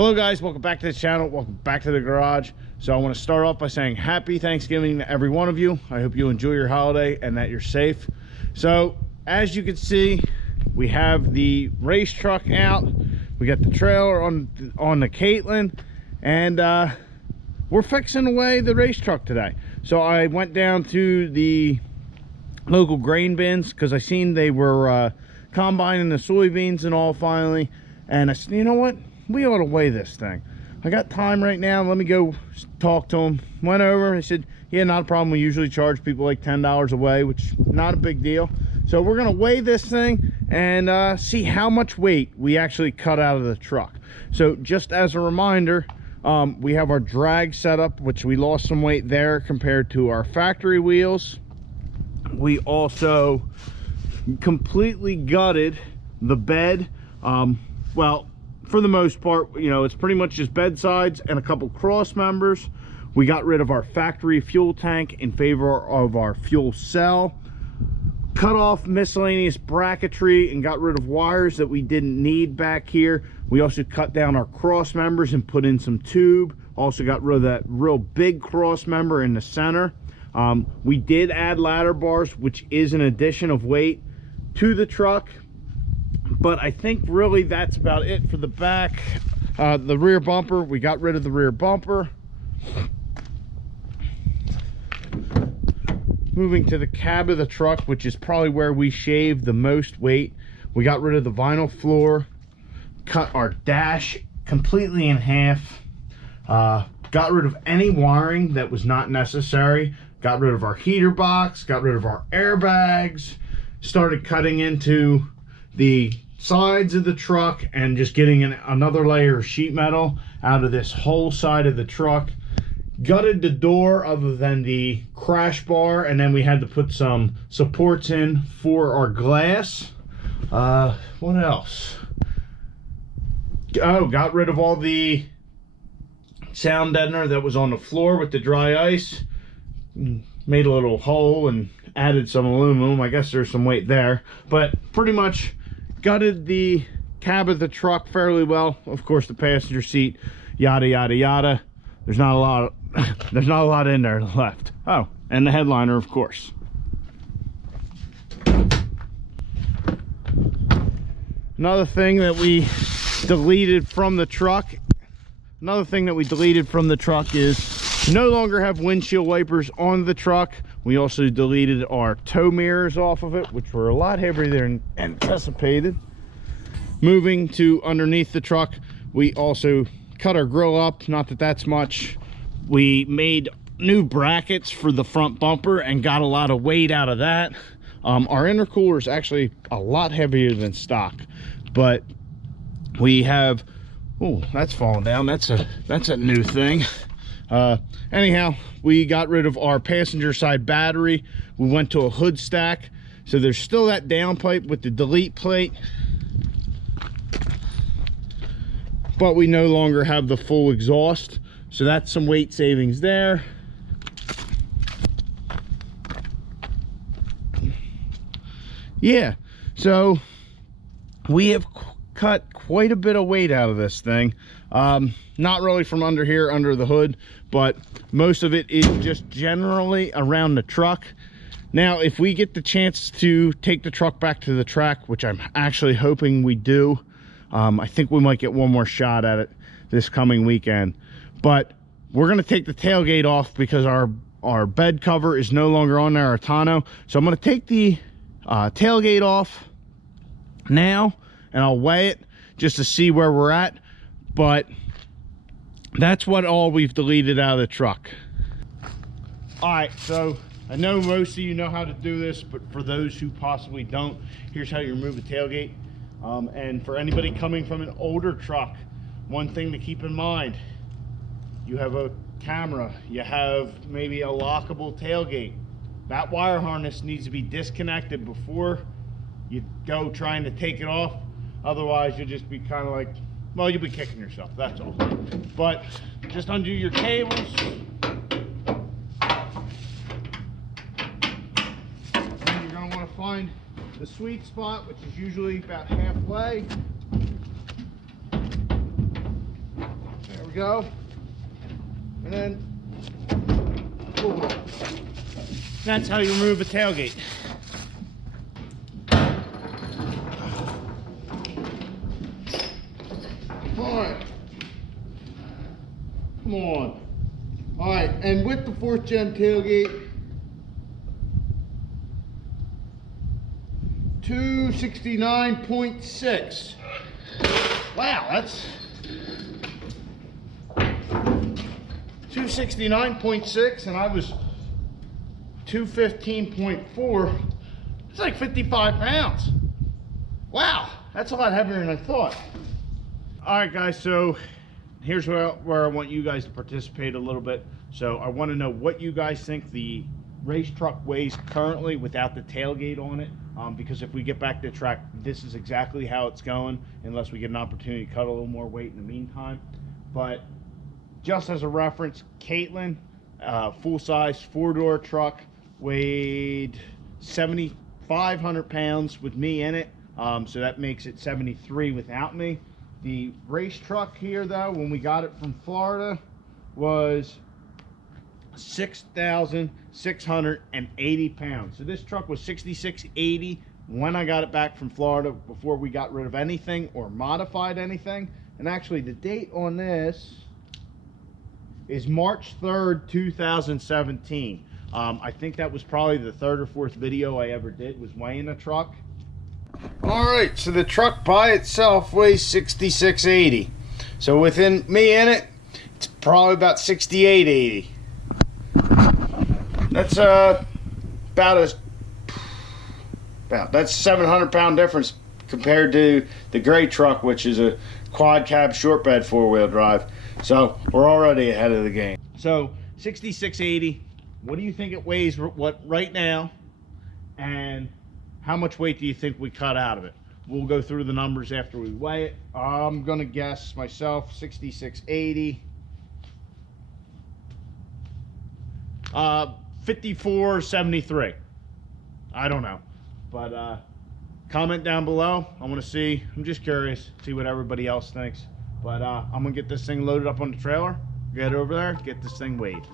Hello guys, welcome back to the channel, welcome back to the garage. So I want to start off by saying happy Thanksgiving to every one of you. I hope you enjoy your holiday and that you're safe. So as you can see, we have the race truck out, we got the trailer on the Caitlin, and we're fixing away the race truck today. So I went down to the local grain bins because I seen they were combining the soybeans and all finally, and I said, you know what, we ought to weigh this thing. I got time right now, let me go talk to him. Went over, he said, yeah, not a problem. We usually charge people like $10 a weigh, which not a big deal. So we're gonna weigh this thing and see how much weight we actually cut out of the truck. So just as a reminder, we have our drag setup, which we lost some weight there compared to our factory wheels. We also completely gutted the bed. Well, for the most part, you know, it's pretty much just bed sides and a couple cross members. We got rid of our factory fuel tank in favor of our fuel cell. Cut off miscellaneous bracketry and got rid of wires that we didn't need back here. We also cut down our cross members and put in some tube. Also got rid of that real big cross member in the center. We did add ladder bars, which is an addition of weight to the truck. But I think really that's about it for the back. The rear bumper, we got rid of the rear bumper. Moving to the cab of the truck, which is probably where we shave the most weight. We got rid of the vinyl floor, cut our dash completely in half, got rid of any wiring that was not necessary, got rid of our heater box, got rid of our airbags, started cutting into the sides of the truck and just getting another layer of sheet metal out of this whole side of the truck. Gutted the door other than the crash bar, and then we had to put some supports in for our glass. What else? Oh, got rid of all the sound deadener that was on the floor with the dry ice. Made a little hole and added some aluminum. I guess there's some weight there, but pretty much gutted the cab of the truck fairly well. Of course, the passenger seat, yada yada yada. There's not a lot in there left. Oh, and the headliner, of course. Another thing that we deleted from the truck is no longer have windshield wipers on the truck. We also deleted our tow mirrors off of it, which were a lot heavier than anticipated. Moving to underneath the truck, we also cut our grill up, not that that's much. We made new brackets for the front bumper and got a lot of weight out of that. Our intercooler is actually a lot heavier than stock, but we have, oh, that's falling down. That's a new thing. Anyhow, we got rid of our passenger side battery. We went to a hood stack, so there's still that downpipe with the delete plate, but we no longer have the full exhaust, so that's some weight savings there. Yeah, so we have cut quite a bit of weight out of this thing. Not really from under here, under the hood, but most of it is just generally around the truck. Now, if we get the chance to take the truck back to the track, which I'm actually hoping we do, I think we might get one more shot at it this coming weekend. But we're going to take the tailgate off because our bed cover is no longer on our tonneau. So I'm going to take the tailgate off now, and I'll weigh it just to see where we're at. But that's what all we've deleted out of the truck. All right, so I know most of you know how to do this, but for those who possibly don't, here's how you remove the tailgate. And for anybody coming from an older truck, one thing to keep in mind, you have a camera, you have maybe a lockable tailgate. That wire harness needs to be disconnected before you go trying to take it off. Otherwise, you'll just be kind of like, well, you'll be kicking yourself, that's all. But just undo your cables. And you're going to want to find the sweet spot, which is usually about halfway. we go. And then, ooh. That's how you remove a tailgate. Alright. Come on. Alright, and with the 4th gen tailgate, 269.6. Wow, that's 269.6, and I was 215.4. It's like 55 pounds. Wow, that's a lot heavier than I thought. All right, guys, so here's where I want you guys to participate a little bit. So I want to know what you guys think the race truck weighs currently without the tailgate on it, because if we get back to the track, this is exactly how it's going, unless we get an opportunity to cut a little more weight in the meantime. But just as a reference, Caitlin, full-size 4-door truck, weighed 7,500 pounds with me in it, so that makes it 73 without me. The race truck here, though, when we got it from Florida, was 6,680 pounds. So this truck was 6,680 when I got it back from Florida, before we got rid of anything or modified anything. And actually, the date on this is March 3rd, 2017. I think that was probably the 3rd or 4th video I ever did, was weighing a truck. All right, so the truck by itself weighs 6,680. So within me in it, it's probably about 6,880. That's that's 700 pound difference compared to the gray truck, which is a quad cab short bed 4-wheel drive. So we're already ahead of the game. So 6,680. What do you think it weighs right now? And how much weight do you think we cut out of it? We'll go through the numbers after we weigh it. I'm gonna guess myself 6,680. 54.73. I don't know, but comment down below. I want to see. I'm just curious, see what everybody else thinks. But I'm gonna get this thing loaded up on the trailer, get over there, get this thing weighed.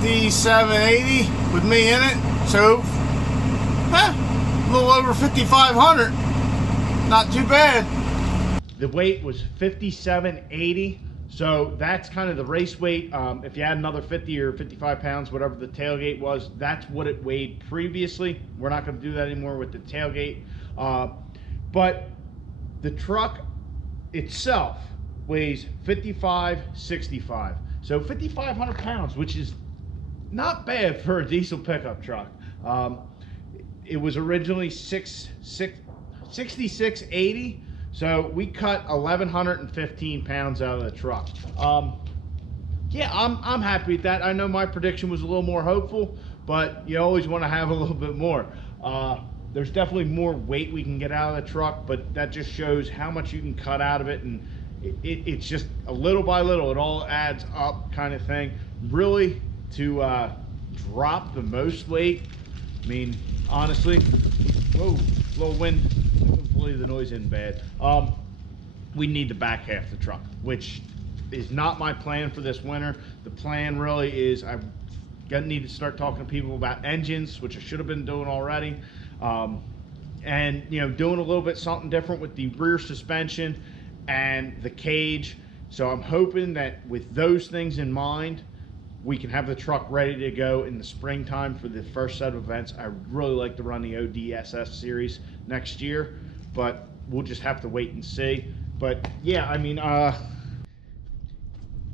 5780 with me in it. So, a little over 5,500. Not too bad. The weight was 5780. So that's kind of the race weight. If you add another 50 or 55 pounds, whatever the tailgate was, that's what it weighed previously. We're not going to do that anymore with the tailgate. But the truck itself weighs 5565. So 5,500 pounds, which is not bad for a diesel pickup truck. It was originally 6680. So we cut 1,115 pounds out of the truck. Yeah, I'm happy with that. I know my prediction was a little more hopeful, but you always want to have a little bit more. There's definitely more weight we can get out of the truck, but that just shows how much you can cut out of it, and it's just a little by little, it all adds up kind of thing. Really, to drop the most weight, I mean, honestly, whoa, little wind. Hopefully the noise isn't bad. We need the back half of the truck, which is not my plan for this winter. The plan really is I need to start talking to people about engines, which I should have been doing already, and you know, doing a little bit something different with the rear suspension and the cage. So I'm hoping that with those things in mind, we can have the truck ready to go in the springtime for the first set of events. I really like to run the ODSS series next year, but we'll just have to wait and see. But yeah, I mean,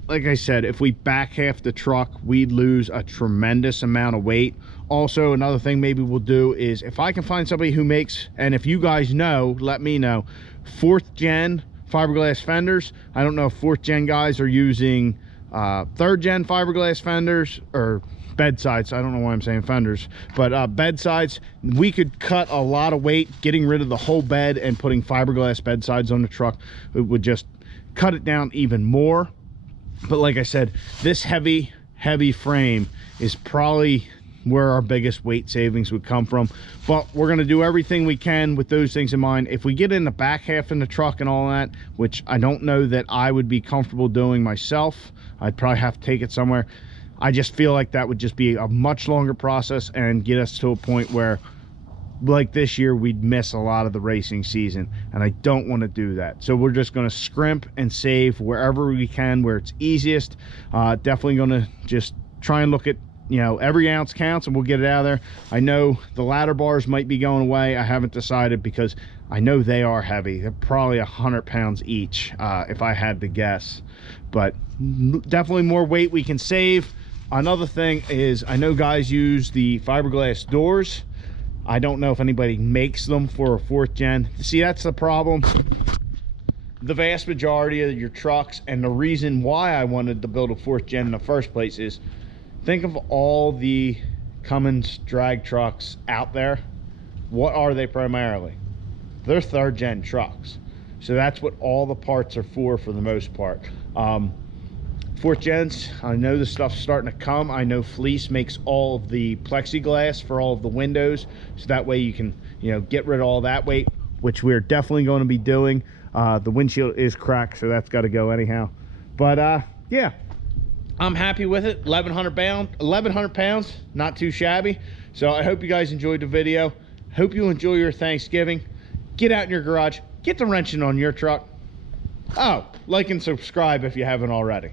like I said, if we back half the truck, we'd lose a tremendous amount of weight. Also, another thing maybe we'll do is, if I can find somebody who makes, and if you guys know, let me know, 4th gen fiberglass fenders. I don't know if 4th gen guys are using 3rd gen fiberglass fenders or bedsides. I don't know why I'm saying fenders, but bedsides. We could cut a lot of weight getting rid of the whole bed and putting fiberglass bedsides on the truck. It would just cut it down even more. But like I said, this heavy frame is probably where our biggest weight savings would come from. But we're going to do everything we can with those things in mind. If we get in the back half in the truck and all that, which I don't know that I would be comfortable doing myself, I'd probably have to take it somewhere. I just feel like that would just be a much longer process and get us to a point where, like this year, we'd miss a lot of the racing season, and I don't want to do that. So we're just going to scrimp and save wherever we can, where it's easiest. Definitely going to just try and look at, you know, every ounce counts, and we'll get it out of there. I know the ladder bars might be going away. I haven't decided, because I know they are heavy. They're probably 100 pounds each, if I had to guess. But definitely more weight we can save. Another thing is, I know guys use the fiberglass doors. I don't know if anybody makes them for a 4th gen. See, that's the problem. The vast majority of your trucks, and the reason why I wanted to build a 4th gen in the first place, is think of all the Cummins drag trucks out there. What are they primarily? They're 3rd gen trucks. So that's what all the parts are for the most part. 4th gens, I know this stuff's starting to come. I know Fleece makes all of the plexiglass for all of the windows, so that way you can, you know, get rid of all that weight, which we're definitely going to be doing. The windshield is cracked, so that's got to go anyhow. But yeah, I'm happy with it. 1,100 pounds, not too shabby. So I hope you guys enjoyed the video. Hope you enjoy your Thanksgiving. Get out in your garage, get the wrenching on your truck. Oh, like and subscribe if you haven't already.